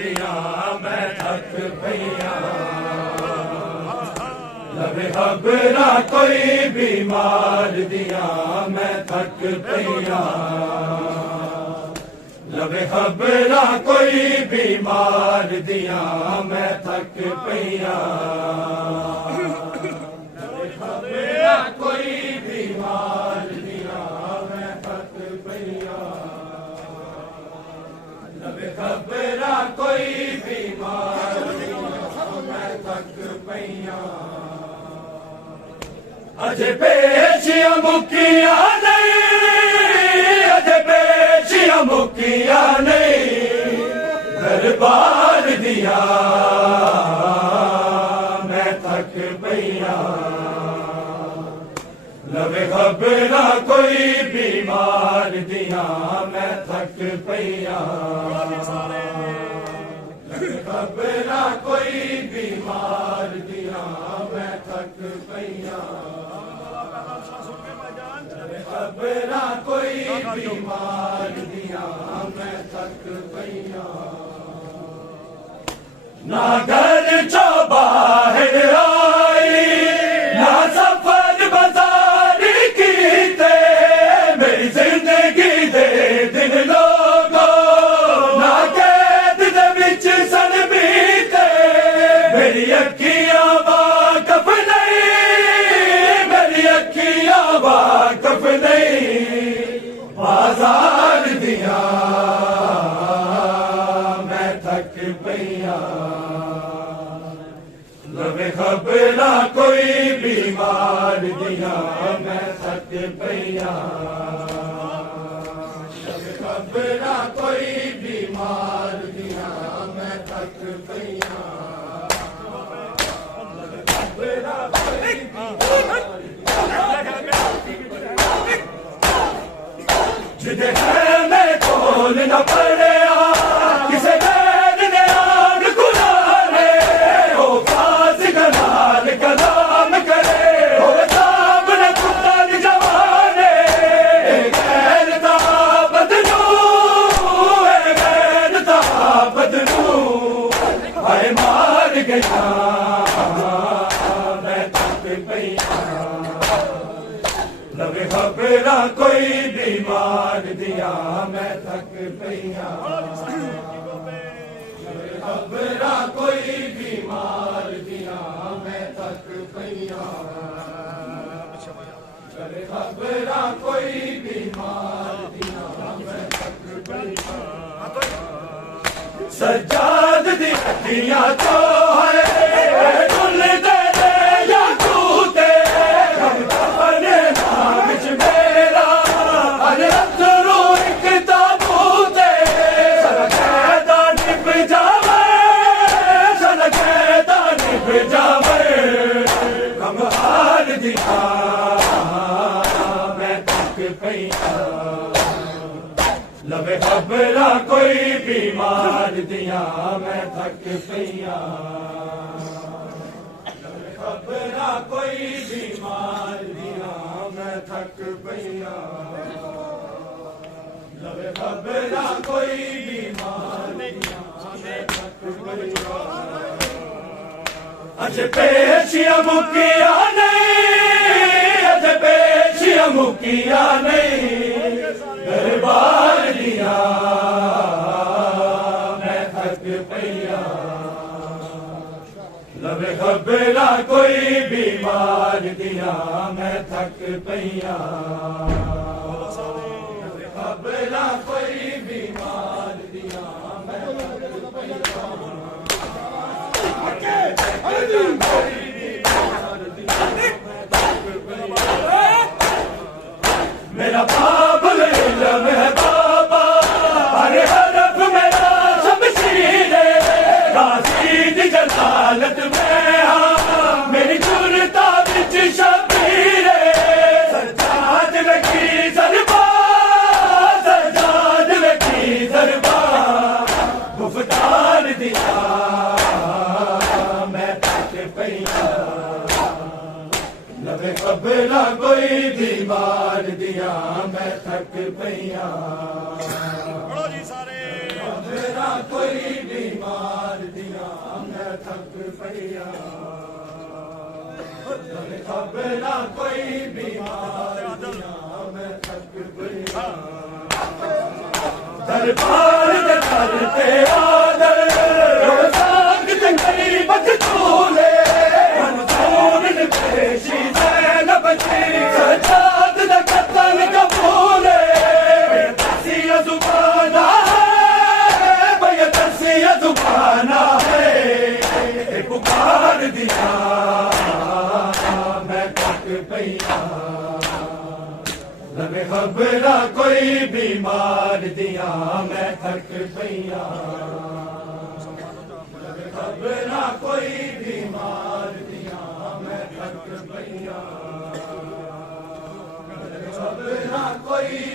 दिया मैं थक पईया लवे खबरा कोई बीमार दिया मैं थक पईया लवे खबरा कोई बीमार दिया मैं थक पईया लवे खबरा कोई बीमार दिया मैं थक पईया लवे खबरा कोई बीमार दिया मैं थक पईया अजे पेशियां मुकिया नहीं अजे पेशियां मुकिया नहीं दरबार दिया मैं थक पईया लवे खबरा कोई बीमार दिया मैं थक पईया लवे खबरा कोई बीमार दिया मैं थक पईया खबरा कोई बीमार दिया मैं थक पईया ना घर चो बाहर आई ना सफर बाजार कीते मेरी जिंदगी दे दिन लोगो ना कैद दे विच सन बीते मेरी अखियां वाकफ नहीं मेरी अखियां वाकफ बाजार दिया मैं थक पईया लवे खबरा कोई बीमार दिया मैं थक पईया लवे खबरा कोई बीमार दिया मैं थक पईया लवे खबरा कोई जिदे है मैं कौन न पड़िया किसे बैद ने आग खुलाने हो फास गनाल कलाम करे हो ताब न कुत्तन जवाने गैरता बदनू हाय मार गया मैं थक पईया लवे खबरा कोई बीमार दिया मैं थक पईया लवे खबरा कोई बीमार दिया मैं थक पईया लवे खबरा कोई बीमार दिया मैं थक पईया सज्जाद दी अखियां तो है डुल दे या तूते लवे खबरा कोई बीमार दिया मैं थक पईया लवे खबरा कोई बीमार दिया मैं थक पईया लवे खबरा कोई बीमार दिया मैं थक पईया अजे पेशियां मुकिया नहीं अजे पेशियां मुकिया नहीं दरबार दिया मैं थक पईया लवे खबरा कोई बीमार दिया मैं थक पईया लवे खबरा कोई बीमार दिया मैं थक पईया मेरा बाबुल इल्म है बाबा हर हरफ मेरा शमशीर गाजी दी जलालत में हाँ मेरी जुरता विच शबीर सज्जाद लगी दरबार गुफ्तार दिया मैं थक पईया लवे खबरा कोई बीमार दिया मैं थक पईया खबरा कोई भी बीमार दिया मैं थक पईया खबरा कोई बीमार दिया मैं थक पईया दरबार दे दर ते आदर रोज़ाक ते गरीबत तूले मंसूर ने पेशी ज़ैनब जी सजाद दा कत्ल कबूले बेतसिया ज़ुबाना है बेतसिया ज़ुबाना है पुकार दिया मैं थक पईया लवे खबरा कोई बीमार दिया मैं थक पईया लवे खबरा कोई बीमार दिया मैं थक पईया लवे खबरा कोई